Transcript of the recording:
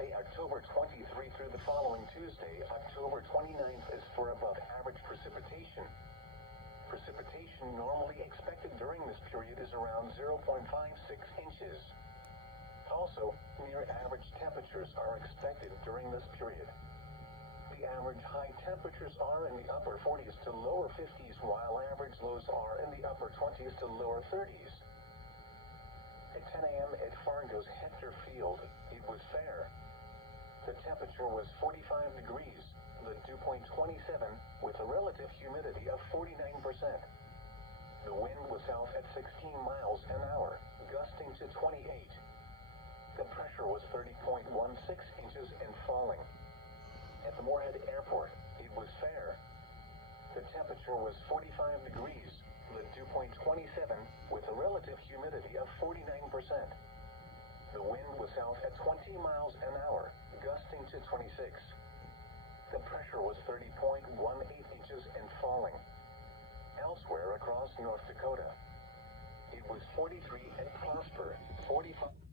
Wednesday, October 23 through the following Tuesday, October 29th is for above average precipitation. Precipitation normally expected during this period is around 0.56 inches. Also, near average temperatures are expected during this period. The average high temperatures are in the upper 40s to lower 50s, while average lows are in the upper 20s to lower 30s. At 10 a.m. at Fargo's Hector Field, it was fair. The temperature was 45 degrees, the dew point 27, with a relative humidity of 49%. The wind was south at 16 miles an hour, gusting to 28. The pressure was 30.16 inches and falling. At the Moorhead Airport, it was fair. The temperature was 45 degrees, the dew point 27, with a relative humidity of 49%. The wind was south at 20 miles an hour, gusting to 26. The pressure was 30.18 inches and falling. Elsewhere across North Dakota, it was 43 at Prosper, 45.